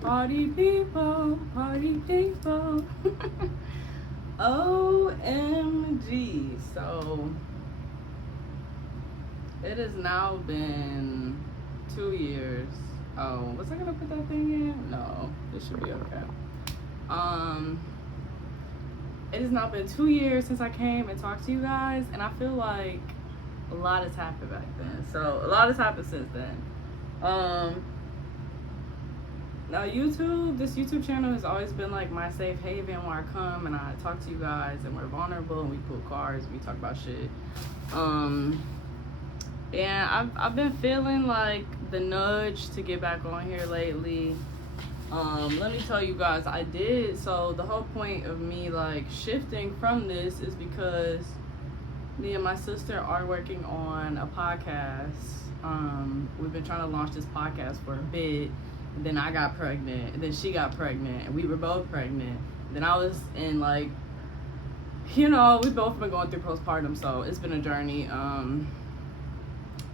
Party people, party people. OMG. So it has now been 2 years. Oh, was I gonna put that thing in? No, this should be okay. Um, it has now been 2 years since I came and talked to you guys, and I feel like a lot has happened back then. So a lot has happened since then. Now this YouTube channel has always been like my safe haven where I come and I talk to you guys and we're vulnerable and we pull cards and we talk about shit. And I've been feeling like the nudge to get back on here lately. Let me tell you guys, I did. So the whole point of me like shifting from this is because me and my sister are working on a podcast. We've been trying to launch this podcast for a bit. And then I got pregnant, and then she got pregnant, and we were both pregnant. And then I was in like, we've both been going through postpartum, so it's been a journey.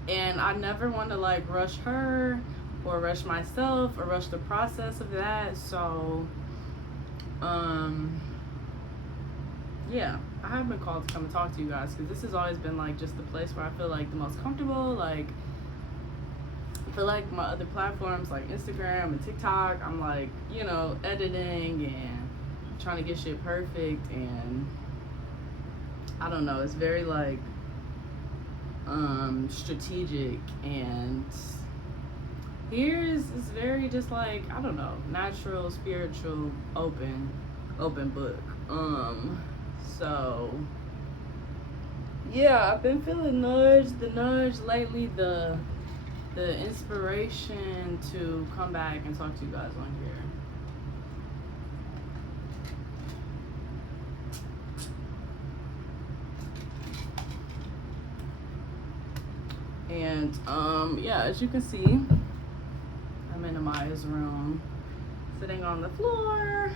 And I never want to like rush her or rush myself or rush the process of that. So, yeah, I have been called to come and talk to you guys because this has always been like just the place where I feel like the most comfortable. Like, for like my other platforms like Instagram and TikTok, I'm like, editing and trying to get shit perfect, and I don't know, it's very like strategic, and here's it's very just like, I don't know, natural, spiritual, open book. So yeah, I've been feeling the nudge lately, the inspiration to come back and talk to you guys on here. And yeah, as you can see, I'm in Amaya's room, sitting on the floor.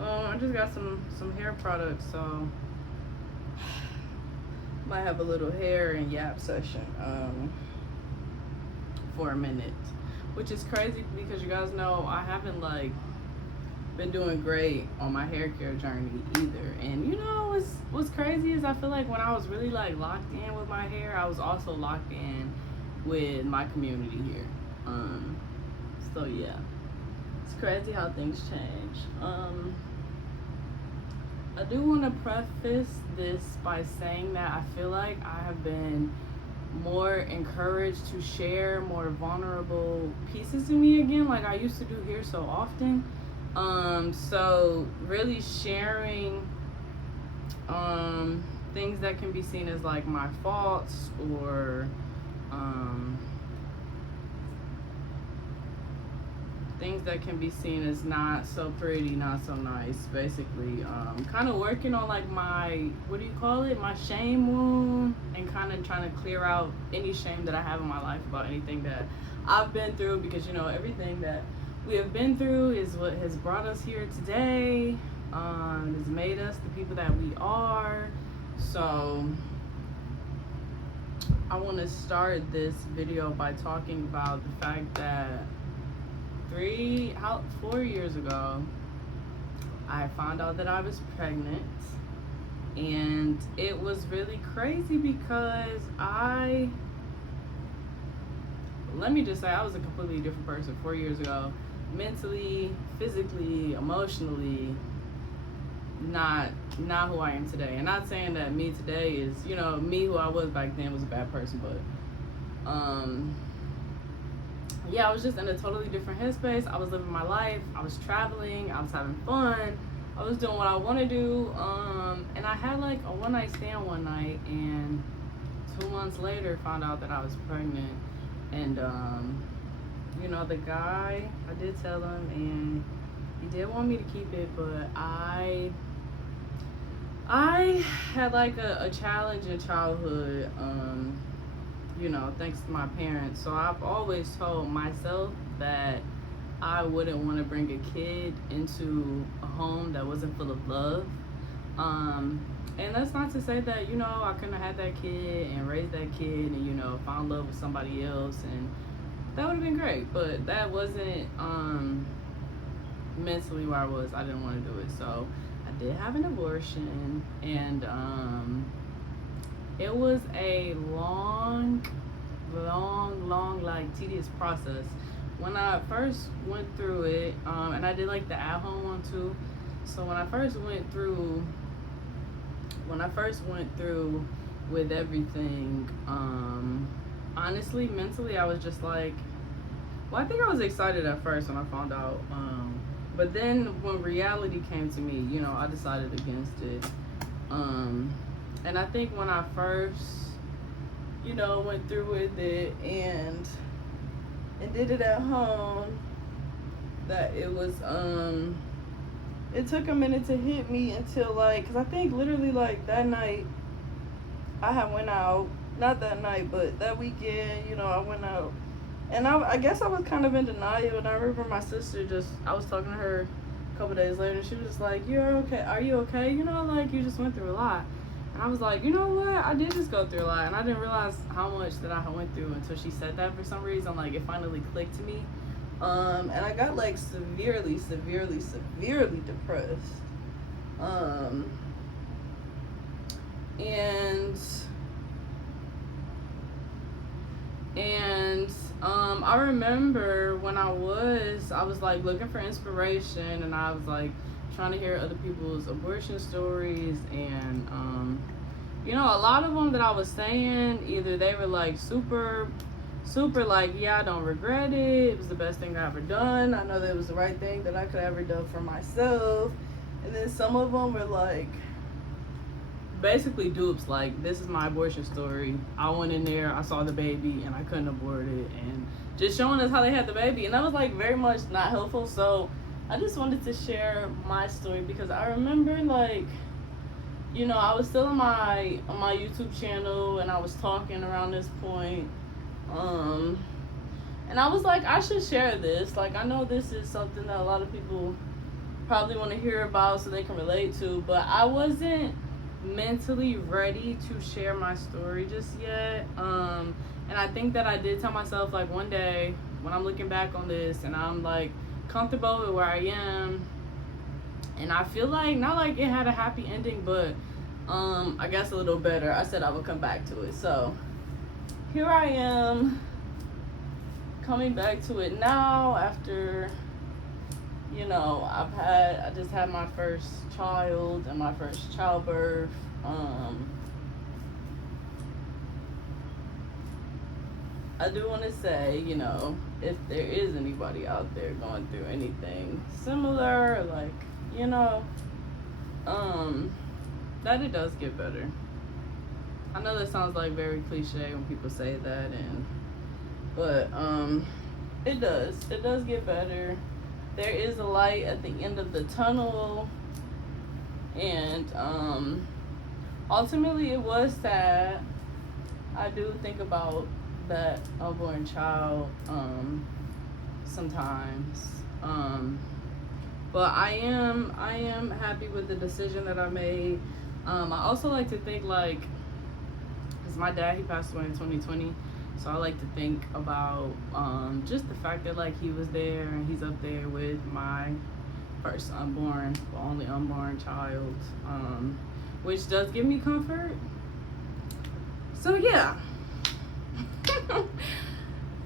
I just got some hair products, so might have a little hair and yap session for a minute, which is crazy because you guys know I haven't like been doing great on my hair care journey either. And what's crazy is I feel like when I was really like locked in with my hair, I was also locked in with my community here. So yeah, it's crazy how things change. I do want to preface this by saying that I feel like I have been more encouraged to share more vulnerable pieces of me again, like I used to do here so often. So really sharing things that can be seen as like my faults, or things that can be seen as not so pretty, not so nice, basically. Kind of working on like my, my shame wound, and kind of trying to clear out any shame that I have in my life about anything that I've been through, because everything that we have been through is what has brought us here today, has made us the people that we are. So I want to start this video by talking about the fact that 4 years ago, I found out that I was pregnant, and it was really crazy because let me just say, I was a completely different person 4 years ago, mentally, physically, emotionally, not who I am today. And not saying that me today is, me who I was back then was a bad person, but yeah, I was just in a totally different headspace. I was living my life. I was traveling. I was having fun. I was doing what I want to do. And I had like a one-night stand one night, and 2 months later found out that I was pregnant. And the guy, I did tell him, and he did want me to keep it, but I had like a challenge in childhood, thanks to my parents. So I've always told myself that I wouldn't want to bring a kid into a home that wasn't full of love. And that's not to say that, I couldn't have had that kid and raised that kid and, found love with somebody else, and that would have been great. But that wasn't mentally where I was, I didn't want to do it. So I did have an abortion, and it was a long, like tedious process. When I first went through it, and I did like the at-home one too. So when I first went through with everything, honestly, mentally, I was just like, well, I think I was excited at first when I found out, but then when reality came to me, you know, I decided against it. And I think when I first, you know, went through with it and did it at home, that it was, it took a minute to hit me until, like, because I think literally, like, that night, I had went out, not that night, but that weekend, you know, I went out. And I guess I was kind of in denial. And I remember my sister I was talking to her a couple days later. And she was just like, "You're okay? Are you okay? You know, like, you just went through a lot." And I was like, you know what? I did just go through a lot. And I didn't realize how much that I went through until she said that for some reason. Like, it finally clicked to me. And I got, like, severely depressed. I remember when I was like looking for inspiration, and I was like trying to hear other people's abortion stories, and you know, a lot of them that I was saying, either they were like super like, yeah, I don't regret it was the best thing I ever done, I know that it was the right thing that I could ever done for myself. And then some of them were like basically dupes, like, this is my abortion story, I went in there, I saw the baby, and I couldn't abort it, and just showing us how they had the baby. And that was like very much not helpful. So I just wanted to share my story, because I remember, like, you know, I was still on my YouTube channel, and I was talking around this point, and I was like, I should share this. Like, I know this is something that a lot of people probably want to hear about so they can relate to, but I wasn't mentally ready to share my story just yet. And I think that I did tell myself, like, one day when I'm looking back on this and I'm like comfortable with where I am, and I feel like, not like it had a happy ending, but I guess a little better, I said I would come back to it. So here I am coming back to it now after, you know, I just had my first child and my first childbirth. I do want to say, you know, if there is anybody out there going through anything similar, like, you know, that it does get better. I know that sounds like very cliche when people say that, but it does get better. There is a light at the end of the tunnel, and ultimately it was sad. I do think about that unborn child sometimes, but I am happy with the decision that I made. I also like to think, like, because my dad, he passed away in 2020, so I like to think about just the fact that, like, he was there and he's up there with my first only unborn child, which does give me comfort. So yeah.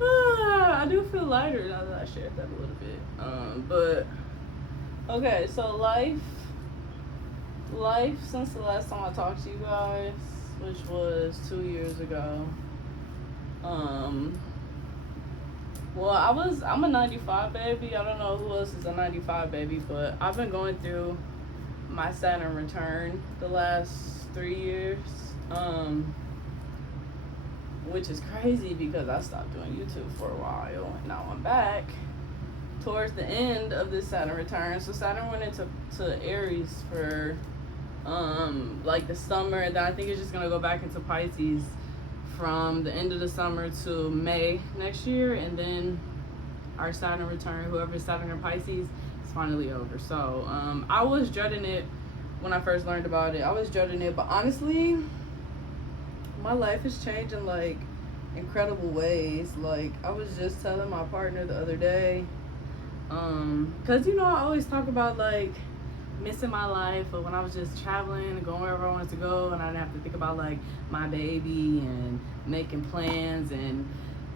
I do feel lighter now that I shared that a little bit. But okay, so life since the last time I talked to you guys, which was 2 years ago. Well, I'm a 95 baby. I don't know who else is a 95 baby, but I've been going through my Saturn return the last 3 years. Which is crazy because I stopped doing YouTube for a while, and now I'm back towards the end of this Saturn return. So Saturn went into Aries for like the summer, and then I think it's just gonna go back into Pisces from the end of the summer to May next year, and then our Saturn return, whoever's Saturn or Pisces, is finally over. So I was dreading it when I first learned about it. I was dreading it, but honestly, my life has changed in, like, incredible ways. Like, I was just telling my partner the other day, Cause you know I always talk about like missing my life, or when I was just traveling and going wherever I wanted to go, and I didn't have to think about like my baby and making plans and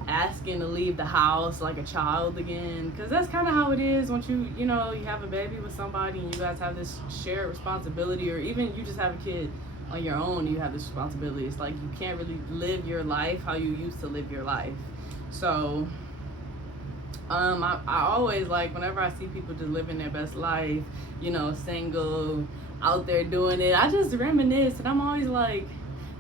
asking to leave the house like a child again. Because that's kind of how it is once you know you have a baby with somebody and you guys have this shared responsibility, or even you just have a kid on your own, you have this responsibility. It's like you can't really live your life how you used to live your life. So I always like whenever I see people just living their best life, you know, single, out there doing it, I just reminisce, and I'm always like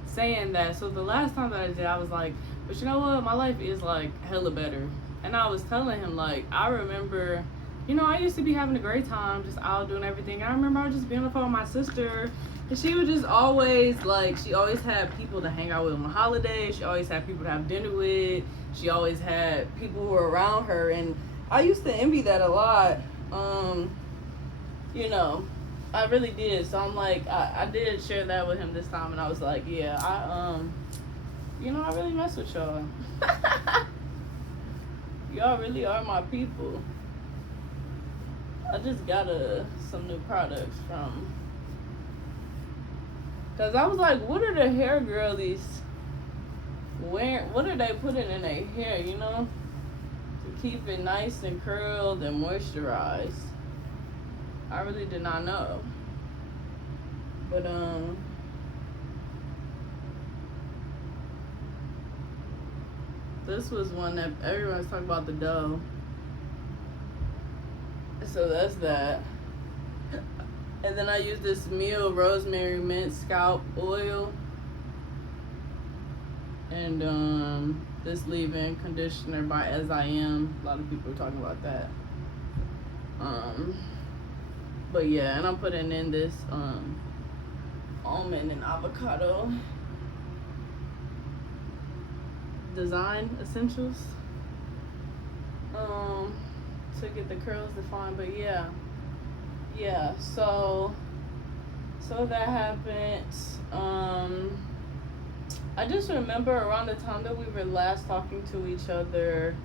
saying that. So the last time that I did, I was like, but you know what, my life is like hella better. And I was telling him like, I remember, you know, I used to be having a great time just out doing everything. I remember I was just being on the phone with my sister, and she was just always like, she always had people to hang out with on the holidays. She always had people to have dinner with. She always had people who were around her, and I used to envy that a lot. You know, I really did. So I'm like, I did share that with him this time, and I was like, yeah, you know, I really mess with y'all. Y'all really are my people. I just got some new products from, cause I was like, what are the hair girlies wearing? What are they putting in their hair? You know, to keep it nice and curled and moisturized. I really did not know. But this was one that everyone's talking about, the dough. So that's that. And then I use this Miel Rosemary Mint Scalp Oil. And this leave-in conditioner by As I Am. A lot of people are talking about that. But yeah, and I'm putting in this almond and avocado design essentials to get the curls defined. But yeah, so that happened. I just remember around the time that we were last talking to each other,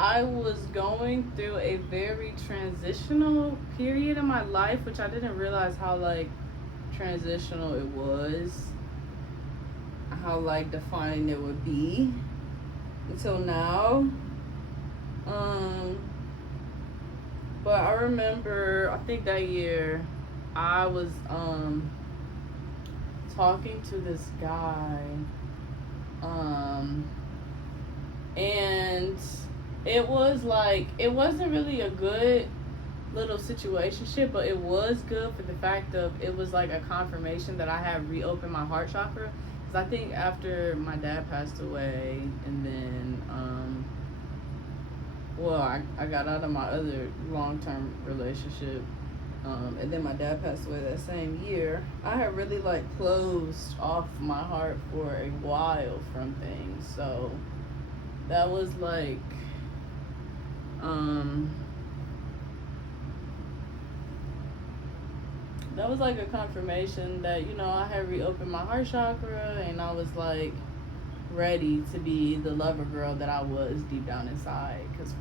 I was going through a very transitional period in my life, which I didn't realize how like transitional it was, how like defining it would be until now. But I remember, I think that year I was talking to this guy, and it was like, it wasn't really a good little situationship, but it was good for the fact of it was like a confirmation that I had reopened my heart chakra. Because I think after my dad passed away, and then I got out of my other long-term relationship, and then my dad passed away that same year, I had really like closed off my heart for a while from things. So that was like that was like a confirmation that, you know, I had reopened my heart chakra, and I was like ready to be the lover girl that I was deep down inside. Because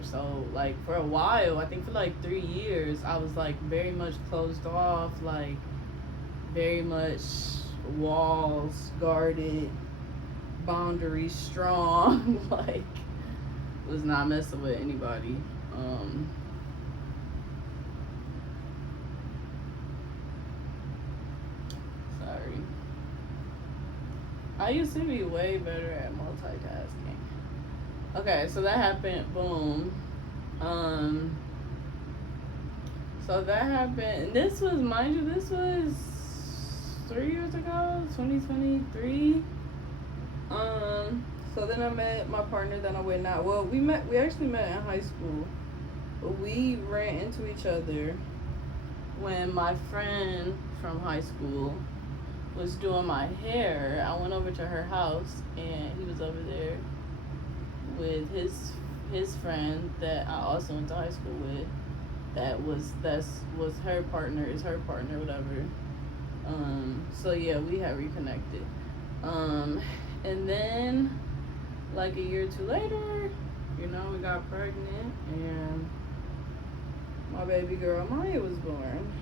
for a while, I think for like 3 years, I was like very much closed off, like very much walls guarded, boundaries strong, like was not messing with anybody. Sorry. I used to be way better at multitasking. Okay, so that happened, boom. So that happened, and this was, mind you, this was 3 years ago, 2023. So then I met my partner that I'm with now. Well, we actually met in high school, but we ran into each other when my friend from high school was doing my hair. I went over to her house, and he was over there with his friend that I also went to high school with. That was her partner, is her partner, whatever. So yeah, we had reconnected. And then like a year or two later, you know, we got pregnant and my baby girl Maya was born.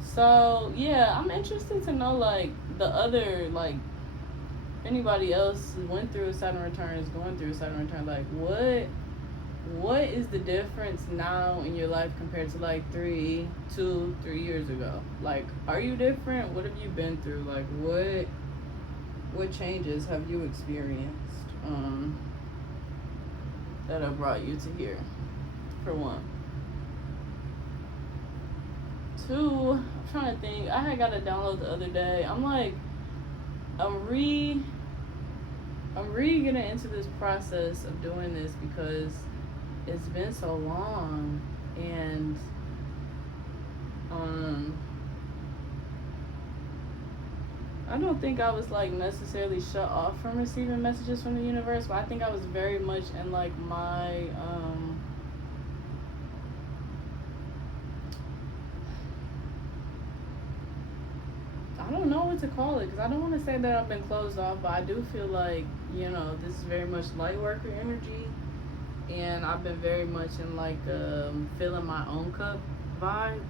So yeah, I'm interested to know like the other like anybody else went through a Saturn return is going through a Saturn return. Like what is the difference now in your life compared to like 3 years ago? Like, are you different? What have you been through? Like what changes have you experienced that have brought you to here? For one. Two, I'm trying to think. I had got a download the other day. I'm re getting into this process of doing this because it's been so long, and I don't think I was like necessarily shut off from receiving messages from the universe, but I think I was very much in like my I don't know what to call it, because I don't want to say that I've been closed off, but I do feel like, you know, this is very much light worker energy, and I've been very much in like filling my own cup vibe,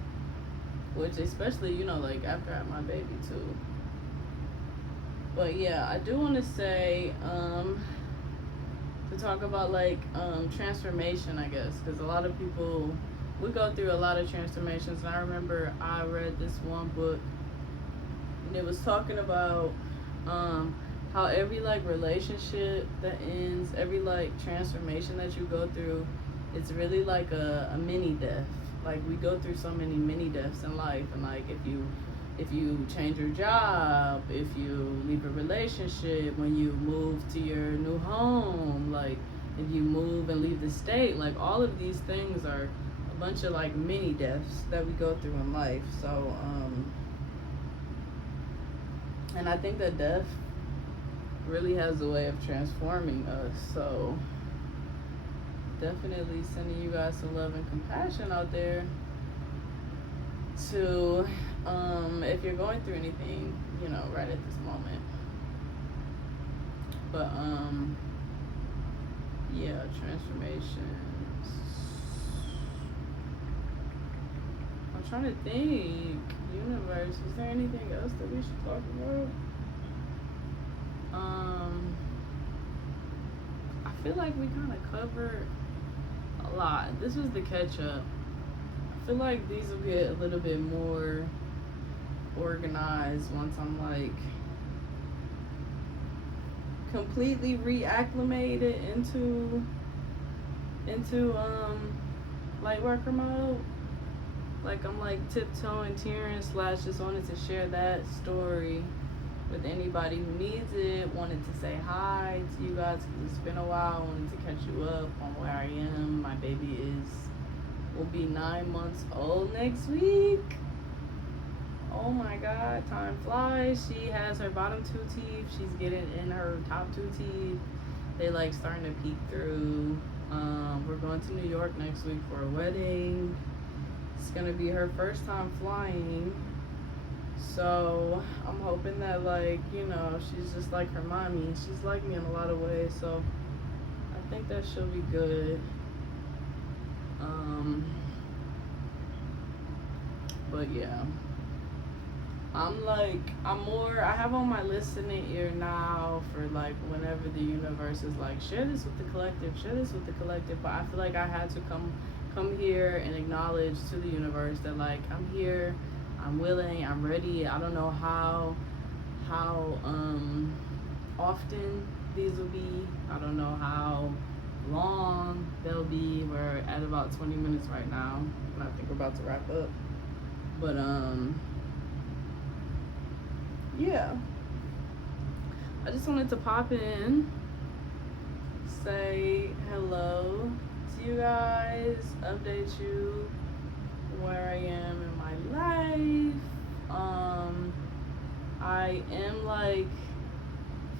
which especially, you know, like after I had my baby too. But yeah, I do want to say to talk about like transformation, I guess, because a lot of people, we go through a lot of transformations, and I remember I read this one book, and it was talking about how every like relationship that ends, every like transformation that you go through, it's really like a mini death. Like we go through so many mini deaths in life, and like if you change your job, if you leave a relationship, when you move to your new home, like if you move and leave the state, like all of these things are a bunch of like mini deaths that we go through in life. So and I think that death really has a way of transforming us. So definitely sending you guys some love and compassion out there to if you're going through anything, you know, right at this moment. But yeah, transformations. I'm trying to think. Universe, is there anything else that we should talk about? I feel like we kind of covered a lot. This was the catch up. I feel like these will get a little bit more organized once I'm like completely reacclimated into light worker mode. Like I'm like tiptoeing, tearing, / just wanted to share that story with anybody who needs it. Wanted to say hi to you guys because it's been a while. Wanted to catch you up on where I am. My baby will be 9 months old next week. Oh my God, time flies. She has her bottom 2 teeth. She's getting in her top 2 teeth. They like starting to peek through. We're going to New York next week for a wedding. It's gonna be her first time flying. So I'm hoping that like, you know, she's just like her mommy. She's like me in a lot of ways. So I think that she'll be good. But yeah. I have on my listening ear now for like whenever the universe is like, share this with the collective, but I feel like I had to come here and acknowledge to the universe that like I'm here, I'm willing, I'm ready. I don't know how often these will be. I don't know how long they'll be. We're at about 20 minutes right now, and I think we're about to wrap up. But yeah, I just wanted to pop in, say hello to you guys, update you where I am in my life. I am like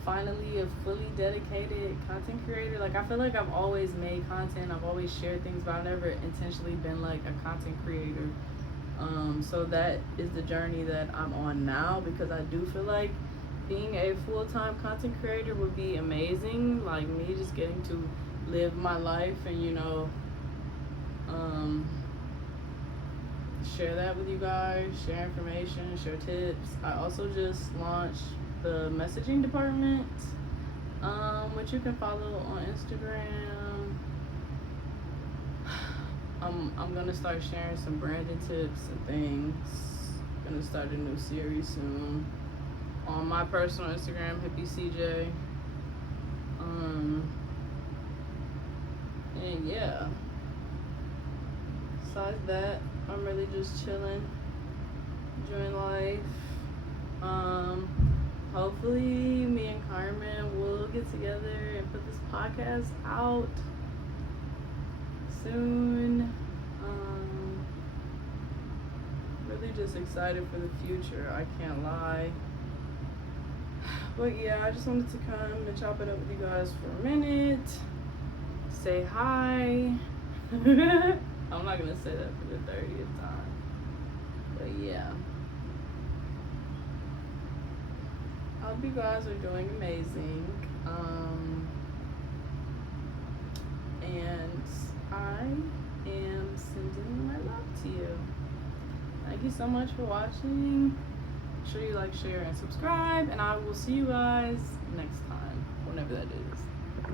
finally a fully dedicated content creator. Like I feel like I've always made content, I've always shared things, but I've never intentionally been like a content creator. So that is the journey that I'm on now, because I do feel like being a full-time content creator would be amazing. Like me just getting to live my life and, you know, share that with you guys, share information, share tips. I also just launched the messaging department, which you can follow on Instagram. I'm gonna start sharing some branding tips and things. Gonna start a new series soon on my personal Instagram, HippieCJ. And yeah. Besides that, I'm really just chilling, enjoying life. Hopefully me and Carmen will get together and put this podcast out soon. Really just excited for the future, I can't lie. But yeah, I just wanted to come and chop it up with you guys for a minute. Say hi. I'm not gonna say that for the 30th time. But yeah. I hope you guys are doing amazing. And I am sending my love to you. Thank you so much for watching. Make sure you like, share, and subscribe. And I will see you guys next time, whenever that is.